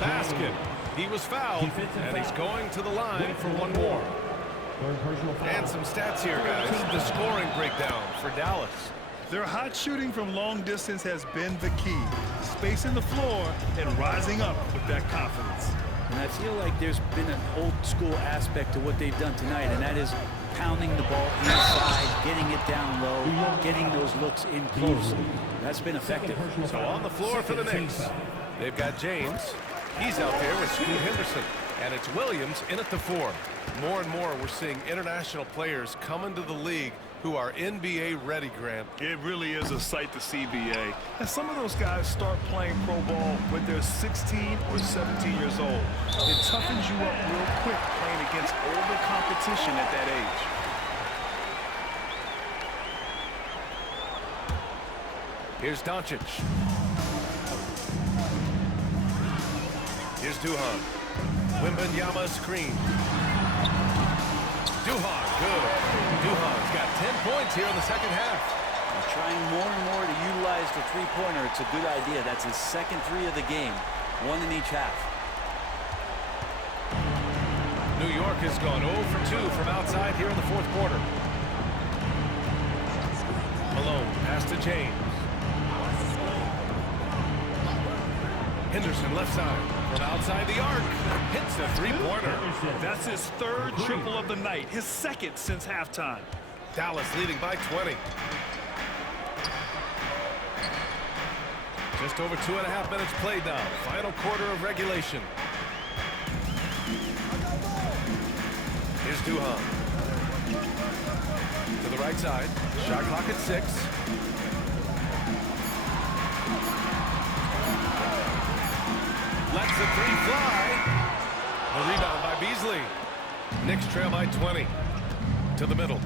basket. He was fouled, and he's going to the line for one more. And some stats here, guys. The scoring breakdown for Dallas. Their hot shooting from long distance has been the key. Spacing the floor and rising up with that confidence. And I feel like there's been an old school aspect to what they've done tonight, and that is pounding the ball inside, getting it down low, getting those looks in close. That's been effective. So on the floor for the Knicks, they've got James. He's out there with Scoot Henderson. And it's Williams in at the 4. More and more we're seeing international players come into the league who are NBA ready, Grant. It really is a sight to see, BA. And some of those guys start playing pro ball when they're 16 or 17 years old. It toughens you up real quick playing against older competition at that age. Here's Doncic. Here's Duhan. Wembanyama screen. Duhan, good. Duhan's got 10 points here in the second half. They're trying more and more to utilize the three-pointer. It's a good idea. That's his second 3 of the game. 1 in each half. New York has gone 0 for 2 from outside here in the fourth quarter. Malone, pass to James. Henderson left side from outside the arc. Hits a three-pointer. That's his 3rd triple of the night. His 2nd since halftime. Dallas leading by 20. Just over 2.5 minutes played now. Final quarter of regulation. Here's Duhan. To the right side. Shot clock at 6. Lets the 3 fly. The rebound by Beasley. Knicks trail by 20. To the middle.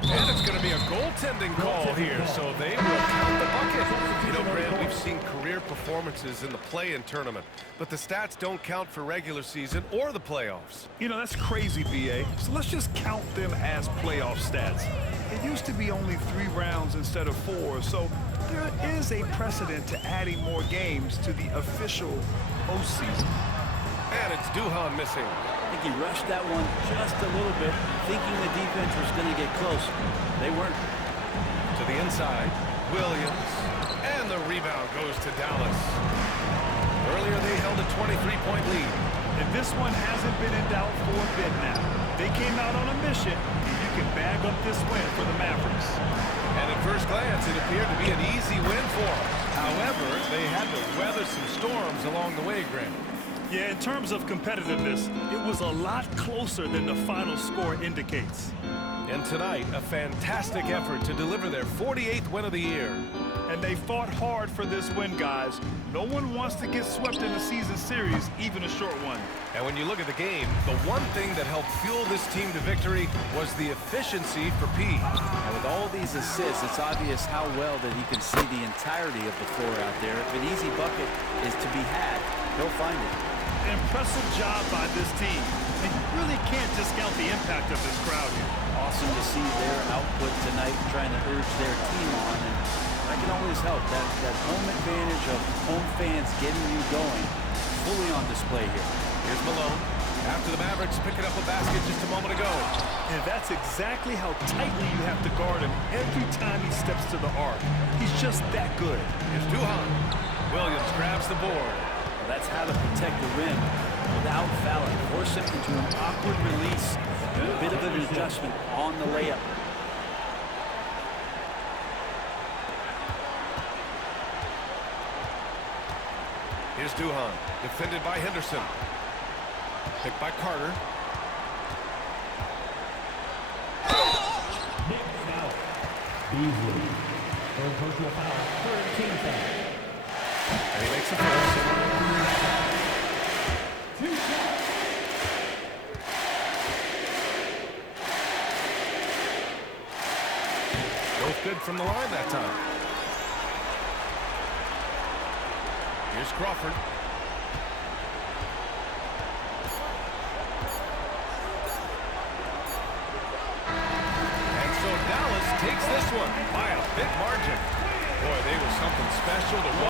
And it's going to be a goaltending call here, so they will count the bucket. You know, Grant, we've seen career performances in the play-in tournament, but the stats don't count for regular season or the playoffs. You know, that's crazy, BA. So let's just count them as playoff stats. It used to be only 3 rounds instead of 4, so there is a precedent to adding more games to the official postseason. And it's Duhan missing. I think he rushed that one just a little bit, thinking the defense was going to get close. They weren't. To the inside, Williams. And the rebound goes to Dallas. Earlier they held a 23-point lead. And this one hasn't been in doubt for a bit now. They came out on a mission, and you can bag up this win for the Mavericks. And at first glance, it appeared to be an easy win for them. However, they had to weather some storms along the way, Grant. Yeah, in terms of competitiveness, it was a lot closer than the final score indicates. And tonight, a fantastic effort to deliver their 48th win of the year. And they fought hard for this win, guys. No one wants to get swept in a season series, even a short one. And when you look at the game, the one thing that helped fuel this team to victory was the efficiency for P. And with all these assists, it's obvious how well that he can see the entirety of the floor out there. If an easy bucket is to be had, he'll find it. An impressive job by this team. And you really can't discount the impact of this crowd here. Awesome to see their output tonight, trying to urge their team on. And that can always help. That home advantage of home fans getting you going, fully on display here. Here's Malone. After the Mavericks picking up a basket just a moment ago. And that's exactly how tightly you have to guard him every time he steps to the arc. He's just that good. Here's Duhan. Williams grabs the board. That's how to protect the rim without fouling. Force him into an awkward release. A bit of an adjustment on the layup. Here's Duhan, defended by Henderson. Picked by Carter. Beasley. Third personal foul. Third team foul. And he makes a first. Both good from the line that time. Here's Crawford. And so Dallas takes this one by a big margin. Boy, they were something special to watch.